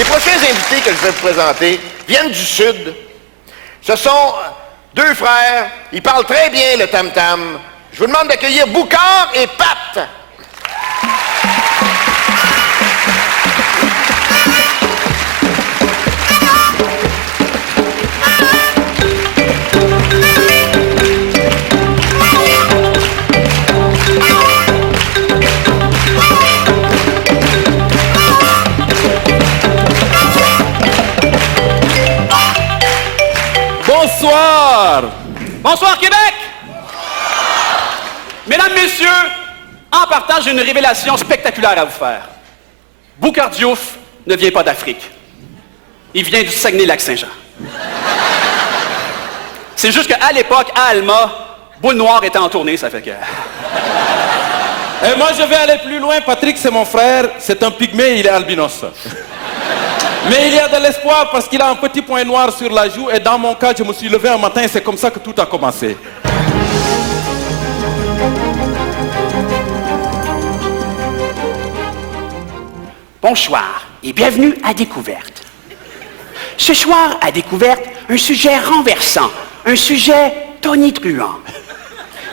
Les prochains invités que je vais vous présenter viennent du Sud. Ce sont deux frères. Ils parlent très bien le tam-tam. Je vous demande d'accueillir Boucard et Pat. Bonsoir! Bonsoir, Québec! Mesdames, Messieurs, en partant, j'ai une révélation spectaculaire à vous faire. Boucard Diouf ne vient pas d'Afrique. Il vient du Saguenay-Lac-Saint-Jean. C'est juste qu'à l'époque, à Alma, Boule Noire était en tournée, ça fait que... Et moi, je vais aller plus loin. Patrick, c'est mon frère. C'est un pygmée, il est albinos. Mais il y a de l'espoir parce qu'il a un petit point noir sur la joue. Et dans mon cas, je me suis levé un matin et c'est comme ça que tout a commencé. Bonsoir et bienvenue à Découverte. Ce soir, à Découverte, un sujet renversant, un sujet tonitruant.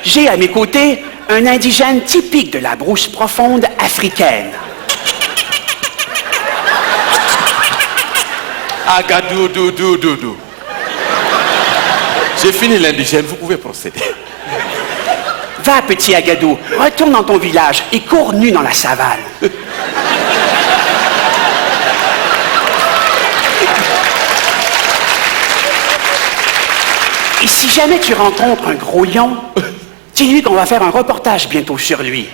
J'ai à mes côtés un indigène typique de la brousse profonde africaine. Agadou, doudou, doudou. J'ai fini l'indigène, vous pouvez procéder. Va, petit Agadou, retourne dans ton village et cours nu dans la savane. Et si jamais tu rencontres un gros lion, dis-lui qu'on va faire un reportage bientôt sur lui.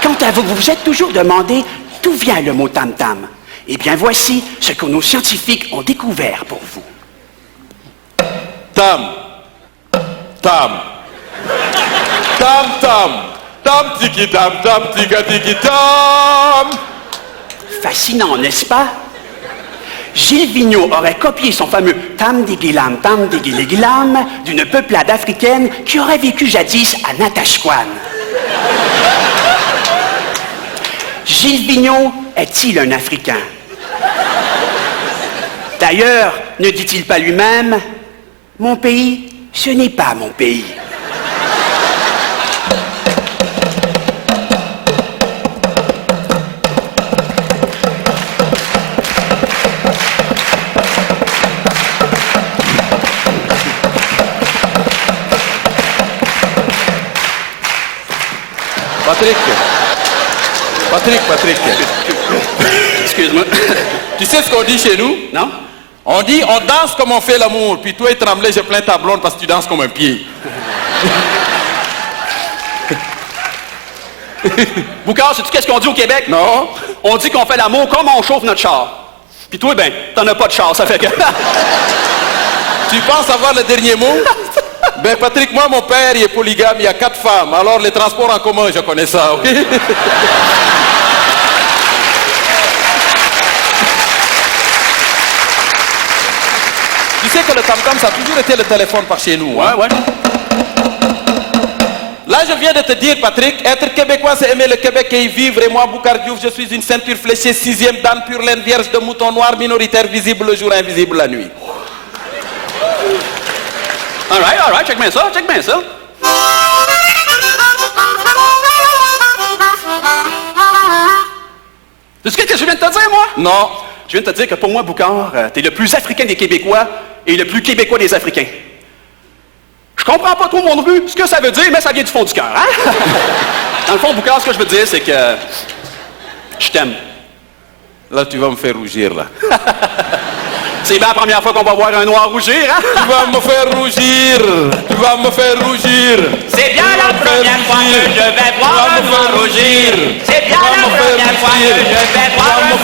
Quant à vous, vous vous êtes toujours demandé d'où vient le mot tam-tam. Eh bien, voici ce que nos scientifiques ont découvert pour vous. Tam. Tam. Tam, tam. Tam, tiki, tam, tam, tika, tiki, tam. Fascinant, n'est-ce pas? Gilles Vigneault aurait copié son fameux tam digilam d'une peuplade africaine qui aurait vécu jadis à Natashquan. Gilles Vigneault est-il un Africain? D'ailleurs, ne dit-il pas lui-même, « Mon pays, ce n'est pas mon pays ». Patrick. Excuse-moi. Tu sais ce qu'on dit chez nous? Non? On dit, on danse comme on fait l'amour. Puis toi, Tremblay, je plains ta blonde parce que tu danses comme un pied. Boucard, sais-tu qu'est-ce qu'on dit au Québec? Non? On dit qu'on fait l'amour comme on chauffe notre char. Puis toi, ben, t'en as pas de char, ça fait que... Tu penses avoir le dernier mot? Ben Patrick, moi, mon père, il est polygame, il y a 4 femmes. Alors, les transports en commun, je connais ça, ok? Tu sais que le tam-tam, ça a toujours été le téléphone par chez nous. Hein? Ouais. Là, je viens de te dire, Patrick, être québécois, c'est aimer le Québec et y vivre. Et moi, Boucard Diouf, je suis une ceinture fléchée, 6e dan, pure laine vierge de mouton noir, minoritaire, visible le jour, invisible la nuit. All right, check bien ça. Tu sais ce que je viens de te dire, moi? Non. Je viens de te dire que pour moi, Boucard, t'es le plus africain des Québécois et le plus québécois des Africains. Je comprends pas trop mon but, ce que ça veut dire, mais ça vient du fond du cœur, hein? Dans le fond, Boucard, ce que je veux dire, c'est que je t'aime. Là, tu vas me faire rougir, là. C'est bien la première fois qu'on va voir un noir rougir, hein? Tu vas me faire rougir. C'est bien la première fois que je vais voir un noir rougir. C'est bien la première fois que je vais voir un noir